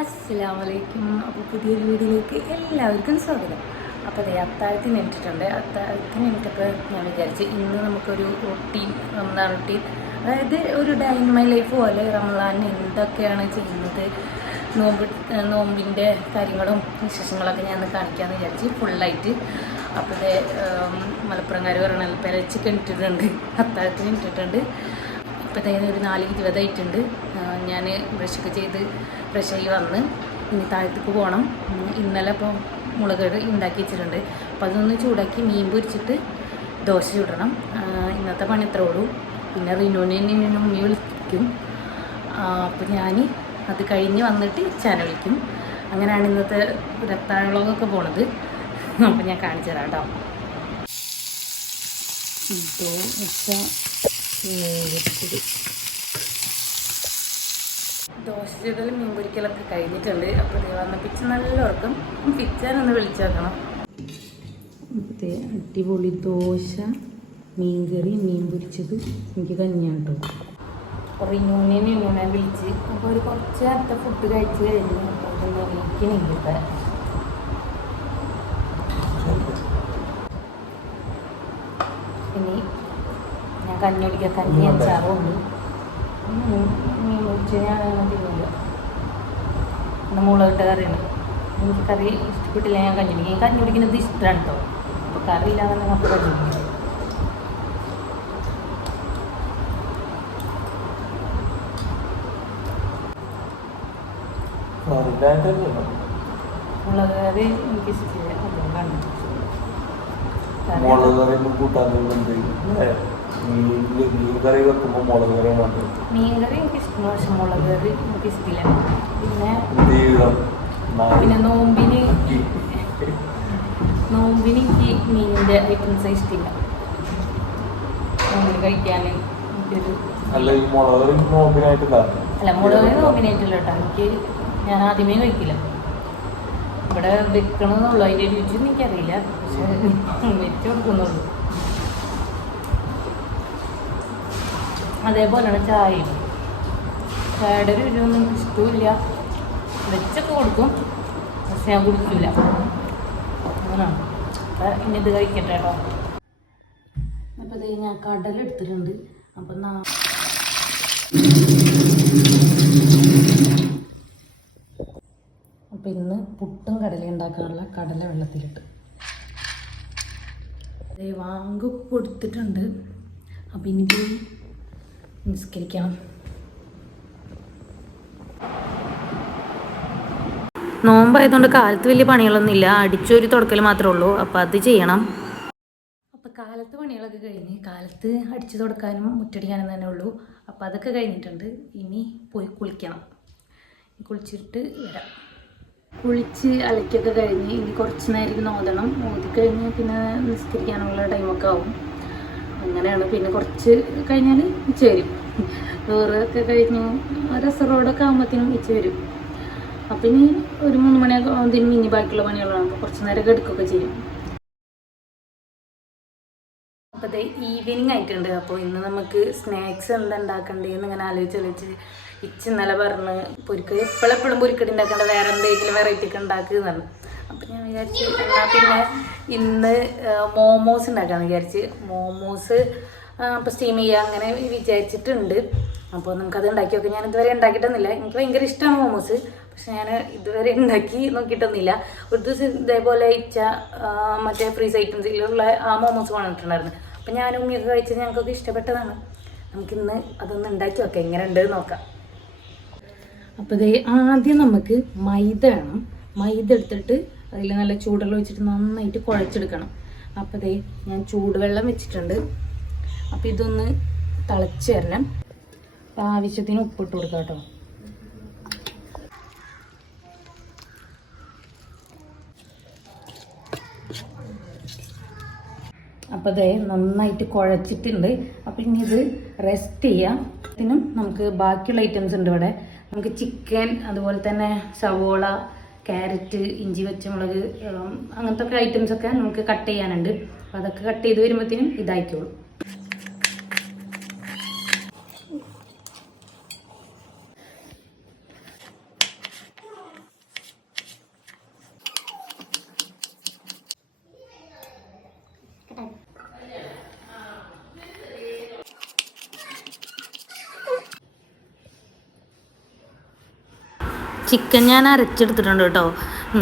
അസ്സലാമലൈക്കും. അപ്പോൾ പുതിയൊരു വീഡിയോയിലേക്ക് എല്ലാവർക്കും സ്വാഗതം. അപ്പോൾ അതെ, അത്താഴത്തിന് ഇട്ടിട്ടുണ്ട്. അത്താഴത്തിന് ഇട്ടപ്പോൾ ഞാൻ വിചാരിച്ചു ഇന്ന് നമുക്കൊരു റൊട്ടീൻ, റമദാൻ റൊട്ടീൻ, അതായത് ഒരു ഡേ ഇൻ മൈ ലൈഫ് പോലെ റമദാനിന് എന്തൊക്കെയാണ് ചെയ്യുന്നത്, നോമ്പിൻ്റെ കാര്യങ്ങളും വിശേഷങ്ങളൊക്കെ ഞാൻ ഇന്ന് കാണിക്കാമെന്ന് വിചാരിച്ച് ഫുള്ളായിട്ട്. അപ്പോൾ അതെ, മലപ്പുറംകാർ പറയണ പെര ചിക്കൻ ഇട്ടിട്ടുണ്ട്, അത്താഴത്തിന് ഇട്ടിട്ടുണ്ട്. അപ്പോൾ അതായത് ഒരു 4:20 ആയിട്ടുണ്ട്. ഞാൻ ബ്രഷൊക്കെ ചെയ്ത് ഫ്രഷായി വന്ന് ഇനി താഴത്തേക്ക് പോകണം. ഇന്നലെ ഇപ്പോൾ മുളക് ഉണ്ടാക്കി വെച്ചിട്ടുണ്ട്. അപ്പോൾ അതൊന്ന് ചൂടാക്കി മീൻ പൊരിച്ചിട്ട് ദോശ ചൂടണം. ഇന്നത്തെ പണി എത്ര ഉള്ളൂ. പിന്നെ റിനുവിനെ ഉമ്മി വിളിക്കും. അപ്പോൾ ഞാൻ അത് കഴിഞ്ഞ് വന്നിട്ട് ചാനൽ വിളിക്കും. അങ്ങനെയാണ് ഇന്നത്തെ രക്താഴകളൊക്കെ പോണത്. അപ്പോൾ ഞാൻ കാണിച്ചു തരാം കേട്ടോ. ദോശ ചുടലും മീൻ പൊരിക്കലൊക്കെ കഴിഞ്ഞിട്ടുണ്ട്. അപ്പോൾ വന്ന പിച്ച നല്ല ഉറക്കം. പിച്ചാനൊന്ന് വിളിച്ചു വെക്കണം. അടിപൊളി ദോശ, മീൻകറി, മീൻ പൊരിച്ചത്, എനിക്ക് കഞ്ഞിയാണ് കേട്ടോ. റിനൂനെ വിളിച്ച് അപ്പോൾ ഒരു കുറച്ച് നേരത്തെ ഫുഡ് കഴിച്ച് കഴിഞ്ഞു. അപ്പോൾ എനിക്കിനില്ല. ഇനി ഞാൻ കഞ്ഞി കുടിക്കാം. കഞ്ഞി അച്ചാറുണ്ട്. മീൻ പൊരിച്ച് ഞാൻ തിന്നില്ല. പിന്നെ മുളകിട്ട കറിയാണ്. എനിക്ക് കറി ഇഷ്ടപ്പെട്ടില്ല. ഞാൻ കഞ്ഞി കുടിക്കും. ഞാൻ കഞ്ഞി കുടിക്കുന്നത് ഇഷ്ടമാണ് കേട്ടോ. അപ്പോൾ കറി ഇല്ലാതെ നമുക്ക് കഞ്ഞി കുടിക്കും. മുളക് കറി എനിക്ക് ഇഷ്ടമില്ല. അതുകൊണ്ടാണ് മീൻകറി വെക്കുമ്പോൾ മുളക് കറി മാത്രം. മീൻകറി എനിക്ക് ഇഷ്ടമാണ്, പക്ഷെ മുളക് കറി എനിക്ക് ഇഷ്ടമില്ല. പിന്നെ നോമ്പിന് എനിക്ക് മീനിൻ്റെ ഐറ്റംസ് ഇഷ്ടമില്ല. നോമ്പിന് കഴിക്കാൻ എനിക്കൊരു അല്ല മുളക് കറി നോമ്പിനായിട്ടില്ല കേട്ടോ. ഞാൻ ആദ്യമേ കഴിക്കില്ല. ഇവിടെ വെക്കണമെന്നുള്ളൂ. അതിൻ്റെ രുചിയൊന്നും എനിക്കറിയില്ല, പക്ഷെ വെച്ച് കൊടുക്കുന്നുള്ളൂ. അതേപോലെയാണ് ചായയും. ചായയുടെ രുചിയൊന്നും എനിക്ക് ഇഷ്ടമില്ല. വെച്ചൊക്കെ കൊടുക്കും, പക്ഷെ ഞാൻ കുടിക്കില്ല. അങ്ങനെയാണ്. അപ്പം ഇനി ഇത് കഴിക്കട്ടെ കേട്ടോ. അപ്പോൾ ഇത് ഞാൻ കടലെടുത്തിട്ടുണ്ട്. അപ്പം അപ്പം ഇന്ന് പുട്ടും കടല ഉണ്ടാക്കാനുള്ള കടല വെള്ളത്തിലിട്ട് വാങ്ങി കൊടുത്തിട്ടുണ്ട്. അപ്പം ഇനി പോയി നിസ്കരിക്കണം. നോമ്പായതുകൊണ്ട് കാലത്ത് വലിയ പണികളൊന്നുമില്ല. അടിച്ചൊരു തുടക്കൽ മാത്രമേ ഉള്ളൂ. അപ്പോൾ അത് ചെയ്യണം. അപ്പോൾ കാലത്ത് പണികളൊക്കെ കഴിഞ്ഞ് കാലത്ത് അടിച്ചു തുടക്കാനും മുറ്റടിക്കാനും തന്നെ ഉള്ളൂ. അപ്പോൾ അതൊക്കെ കഴിഞ്ഞിട്ടുണ്ട്. ഇനി പോയി കുളിക്കണം. കുളിച്ചിട്ട് വരാം. കുളിച്ച് അലക്കൊക്കെ കഴിഞ്ഞ് ഇനി കുറച്ച് നേരം ഓതണം. ഓതിക്കഴിഞ്ഞ് പിന്നെ നിസ്കരിക്കാനുള്ള ടൈമൊക്കെ ആവും. അങ്ങനെയാണ്. പിന്നെ കുറച്ച് കഴിഞ്ഞാൽ ഉച്ച വരും. വേറൊക്കെ കഴിഞ്ഞ് രസറോടൊക്കെ ആകുമ്പോഴത്തേനും ഉച്ച വരും. അപ്പം ഇനി ഒരു 3 മണിയൊക്കെ ആകുമ്പോഴത്തേനും ഇനി ബാക്കിയുള്ള പണികളാണ്. അപ്പോൾ കുറച്ച് നേരം എടുക്കുകയൊക്കെ ചെയ്യും. അപ്പോൾ അത് ഈവനിങ് ആയിട്ടുണ്ട്. അപ്പോൾ ഇന്ന് നമുക്ക് സ്നാക്സ് എന്താ ഉണ്ടാക്കേണ്ടതെന്ന് ഇങ്ങനെ ആലോചിച്ച് ഇന്നലെ പറഞ്ഞ് പൊരിക്കടി എപ്പോഴെപ്പോഴും പൊരിക്കടി ഉണ്ടാക്കേണ്ട, വേറെ എന്തെങ്കിലും വെറൈറ്റി ഒക്കെ ഉണ്ടാക്കുക പറഞ്ഞു. അപ്പം ഞാൻ വിചാരിച്ച് എന്നാൽ പിന്നെ ഇന്ന് മോമോസ് ഉണ്ടാക്കാമെന്ന് വിചാരിച്ച്. മോമോസ് അപ്പോൾ സ്റ്റീം ചെയ്യുക അങ്ങനെ വിചാരിച്ചിട്ടുണ്ട്. അപ്പോൾ നമുക്കത് ഉണ്ടാക്കി നോക്കാം. ഞാൻ ഇതുവരെ ഉണ്ടാക്കിയിട്ടൊന്നുമില്ല. എനിക്ക് ഭയങ്കര ഇഷ്ടമാണ് മോമോസ്, പക്ഷെ ഞാൻ ഇതുവരെ ഉണ്ടാക്കി നോക്കിയിട്ടൊന്നുമില്ല. ഒരു ദിവസം ഇതേപോലെ മറ്റേ ഫ്രീസ് ഐറ്റംസിലുള്ള ആ മോമോസ് വന്നിട്ടുണ്ടായിരുന്നു. അപ്പം ഞാനും ഉമ്മിയൊക്കെ കഴിച്ച് ഞങ്ങൾക്കൊക്കെ ഇഷ്ടപ്പെട്ടതാണ്. നമുക്കിന്ന് അതൊന്ന് ഉണ്ടാക്കി നോക്കാം, എങ്ങനെ ഉണ്ടെന്ന് നോക്കാം. അപ്പോൾ ഇത് ആദ്യം നമുക്ക് മൈദ വേണം. മൈദ എടുത്തിട്ട് അതിൽ നല്ല ചൂടുവെള്ളം വെച്ചിട്ട് നന്നായിട്ട് കുഴച്ചെടുക്കണം. അപ്പോൾ ഇതേ ഞാൻ ചൂടുവെള്ളം വെച്ചിട്ടുണ്ട്. അപ്പോൾ ഇതൊന്ന് തിളച്ച് വരണം. അപ്പോൾ ആവശ്യത്തിന് ഉപ്പിട്ട് കൊടുക്കാം കേട്ടോ. അപ്പോൾ അതേ നന്നായിട്ട് കുഴച്ചിട്ടുണ്ട്. അപ്പോൾ ഇനി ഇത് റെസ്റ്റ് ചെയ്യാം. ഇതിനും നമുക്ക് ബാക്കിയുള്ള ഐറ്റംസ് ഉണ്ട് ഇവിടെ. നമുക്ക് ചിക്കൻ, അതുപോലെ തന്നെ സവോള, ക്യാരറ്റ്, ഇഞ്ചി, പച്ചമുളക്, അങ്ങനത്തെ ഒക്കെ ഐറ്റംസൊക്കെ നമുക്ക് കട്ട് ചെയ്യാനുണ്ട്. അപ്പോൾ അതൊക്കെ കട്ട് ചെയ്ത് വരുമ്പോഴത്തേനും ഇതായിക്കോളും. ചിക്കൻ ഞാൻ അരച്ചെടുത്തിട്ടുണ്ട് കേട്ടോ.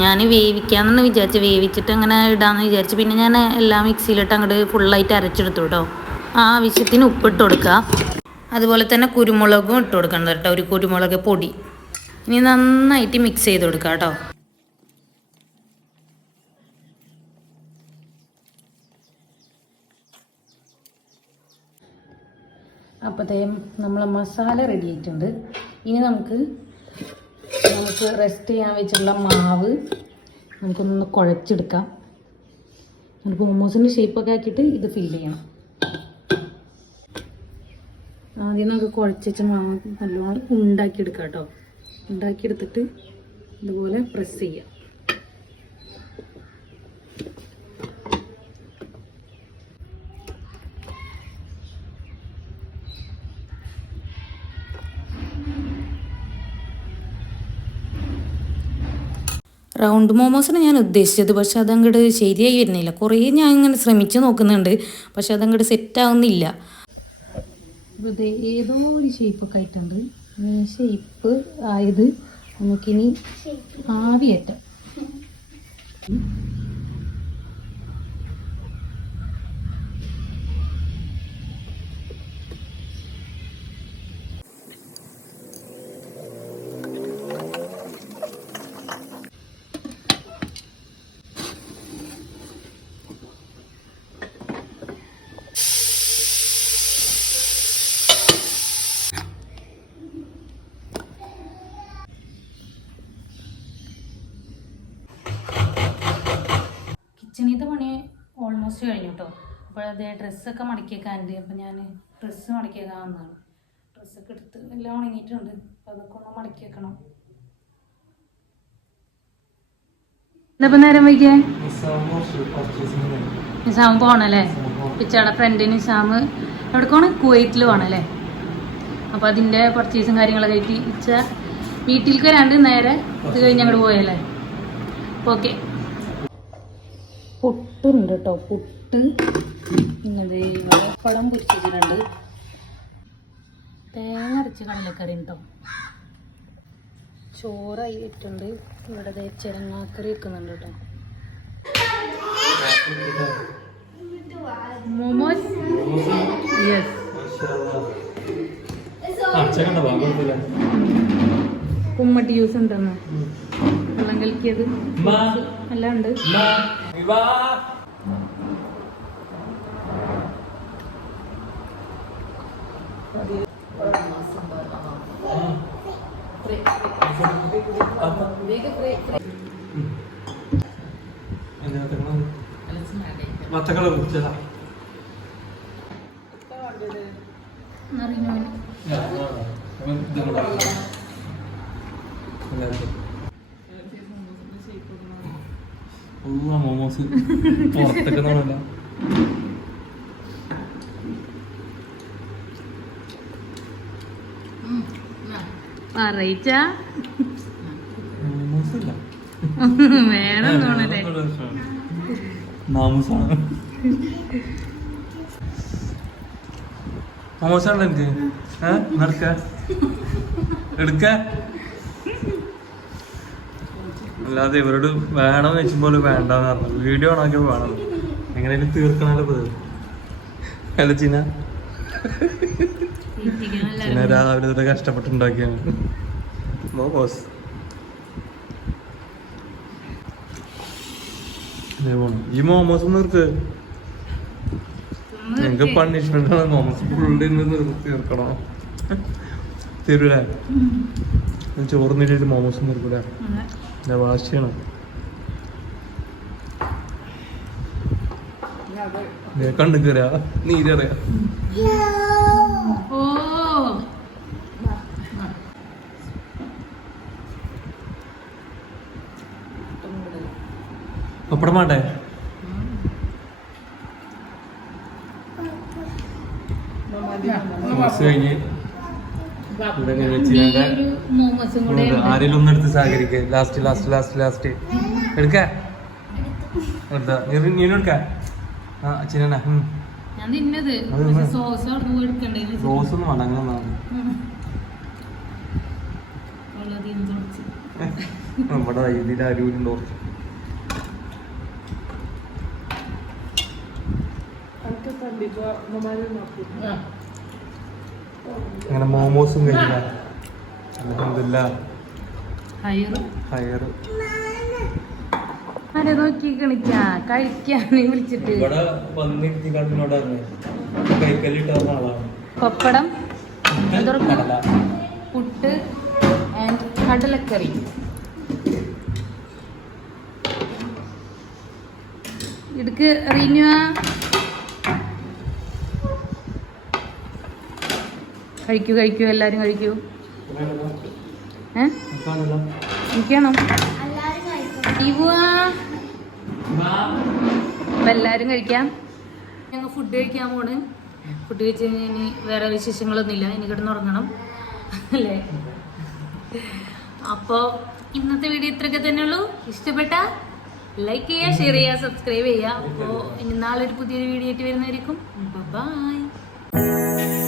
ഞാൻ വേവിക്കാമെന്ന് വിചാരിച്ചു, വേവിച്ചിട്ട് അങ്ങനെ ഇടാമെന്ന് വിചാരിച്ചു. പിന്നെ ഞാൻ എല്ലാം മിക്സിയിലിട്ട് അങ്ങോട്ട് ഫുള്ളായിട്ട് അരച്ചെടുത്തു കേട്ടോ. ആവശ്യത്തിന് ഉപ്പിട്ട് കൊടുക്കുക. അതുപോലെ തന്നെ കുരുമുളകും ഇട്ട് കൊടുക്കണം കേട്ടോ, ഒരു കുരുമുളക് പൊടി. ഇനി നന്നായിട്ട് മിക്സ് ചെയ്ത് കൊടുക്കുക കേട്ടോ. അപ്പോഴത്തേക്കും നമ്മളെ മസാല റെഡി ആയിട്ടുണ്ട്. ഇനി നമുക്ക് റെസ്റ്റ് ചെയ്യാൻ വെച്ചിട്ടുള്ള മാവ് നമുക്കൊന്ന് കുഴച്ചെടുക്കാം. നമുക്ക് മോമോസിൻ്റെ ഷേപ്പൊക്കെ ആക്കിയിട്ട് ഇത് ഫില്ല് ചെയ്യണം. ആദ്യം നമുക്ക് കുഴച്ച് വെച്ച മാവ് നല്ലോണം ഉണ്ടാക്കിയെടുക്കാം കേട്ടോ. ഉണ്ടാക്കിയെടുത്തിട്ട് ഇതുപോലെ പ്രസ് ചെയ്യാം. റൗണ്ട് മോമോസാണ് ഞാൻ ഉദ്ദേശിച്ചത്, പക്ഷെ അതങ്ങോട്ട് ശരിയായി വരുന്നില്ല. കുറേ ഞാൻ ഇങ്ങനെ ശ്രമിച്ച് നോക്കുന്നുണ്ട്, പക്ഷെ അതങ്ങോട്ട് സെറ്റാവുന്നില്ല. ഇത് ഏതോ ഒരു ഷേപ്പൊക്കെ ആയിട്ടുണ്ട്. ഈ ഷേപ്പ് ആയത് നമുക്കിനി ആവിയേറ്റാം. കിച്ചണിത്തെ പണി ഓൾമോസ്റ്റ് കഴിഞ്ഞു കേട്ടോ. അപ്പോൾ അതേ ഡ്രസ്സൊക്കെ മടക്കിയേക്കാനുണ്ട്. അപ്പോൾ ഞാൻ ഡ്രസ്സ് മടക്കിയേക്കാവുന്നതാണ്. ഡ്രസ്സൊക്കെ എടുത്ത് എല്ലാം ഉണങ്ങിയിട്ടുണ്ട്. അപ്പോൾ അതൊക്കെ ഒന്ന് മടക്കി വെക്കണം. എന്താ നേരം വൈകിയേ? നിസാമ് പോകണല്ലേ? പിച്ചയുടെ ഫ്രണ്ട് നിസാമ് എവിടേക്കാണ്? കുവൈറ്റിൽ പോകണല്ലേ? അപ്പോൾ അതിൻ്റെ പർച്ചേസും കാര്യങ്ങളൊക്കെ ആയിട്ട് ഇച്ച വീട്ടിലേക്ക് വരാണ്ട് നേരെ ഇത് കഴിഞ്ഞ് അങ്ങോട്ട് പോയല്ലേ. ഓക്കെ, പുട്ടുണ്ട് കേട്ടോ. പുട്ട് പിന്നെ പഴം പൊരിച്ചിട്ടുണ്ട്. തേങ്ങ അരച്ച കടലക്കറി കേട്ടോ. ചോറായി ഇട്ടുണ്ട്. ഇവിടെ ചിരങ്ങാക്കറി വെക്കുന്നുണ്ട് കേട്ടോ. മോമോസ് യെസ്. കുമ്മട്ടി ജ്യൂസ് ഉണ്ടെന്ന് വെള്ളം കലക്കിയത് എല്ലാം ഉണ്ട്. പച്ചക്കളർ കുടിച്ചതാ മോമോസ് പുറത്തൊക്കെ നോക്കില്ല. പറയിച്ചാ വേറെ തോന്നല്ലേ. മോമോസാണ് എനിക്ക് നടക്ക എടുക്ക. അല്ലാതെ ഇവരോട് വേണമെന്ന് വെച്ചുമ്പോൾ വേണ്ടെന്ന് പറഞ്ഞു. വീഡിയോ ആണെങ്കിൽ വേണം, എങ്ങനെയാലും തീർക്കണല്ലോ. അല്ല ചിന രാവിലെ തൊട്ട് കഷ്ടപ്പെട്ടുണ്ടാക്കിയാണ് മോമോസ്. ഈ മോമോസ് നിർത്ത്. നിങ്ങൾക്ക് പണിഷ്മെന്റ് ആണ്. മോമോസ് ഫുള്ളി തീർക്കണോ? തരൂല. ചോറുന്നിട്ട് മോമോസ് നിർക്കൂല. വാശിയാണ്. കണ്ണു കയറിയ നീരറിയ. പപ്പടം വേണ്ടേ? കഴിഞ്ഞ് ആരെങ്കിലും ഒന്നെടുത്ത് സഹകരിക്ക. ലാസ്റ്റ് ലാസ്റ്റ് ലാസ്റ്റ് ലാസ്റ്റ് എടുക്ക. നീനെടുക്ക. ആ ചിന്ന സോസ് ഒന്നും വേണ്ട. അങ്ങനെ നമ്മുടെ ഇതിൽ അരൂരുണ്ടോ അങ്ങനെ മോമോസും കഴിക്കില്ല അൽഹംദുലില്ലാ ഹയർ ആരെ നോക്കി കളിക്കാ കഴിക്കാന് വിളിച്ചിട്ട് ഇവിടെ വന്നിരുത്തി കണ്ടിനോടാണ് കൈക്കല്ലിട്ടാവുന്ന ആളാണ് പപ്പടം കടല പുട്ട് ആൻഡ് കടലക്കറി. ഇടുക്ക് റീനുവാ കഴിക്കൂ കഴിക്കൂ എല്ലാരും കഴിക്കൂ. എനിക്കാണോ അപ്പൊ എല്ലാരും കഴിക്കാം. ഞങ്ങൾ ഫുഡ് കഴിക്കാൻ പോണ്. ഫുഡ് കഴിച്ച് കഴിഞ്ഞാൽ ഇനി വേറെ വിശേഷങ്ങളൊന്നുമില്ല, ഇനി കിടന്നുറങ്ങണം അല്ലേ. അപ്പോൾ ഇന്നത്തെ വീഡിയോ ഇത്രയൊക്കെ തന്നെ ഉള്ളൂ. ഇഷ്ടപ്പെട്ട ലൈക്ക് ചെയ്യുക, ഷെയർ ചെയ്യുക, സബ്സ്ക്രൈബ് ചെയ്യുക. അപ്പോൾ ഇനി നാളെ ഒരു പുതിയൊരു വീഡിയോ ആയിട്ട് വരുന്നതായിരിക്കും. ബൈ.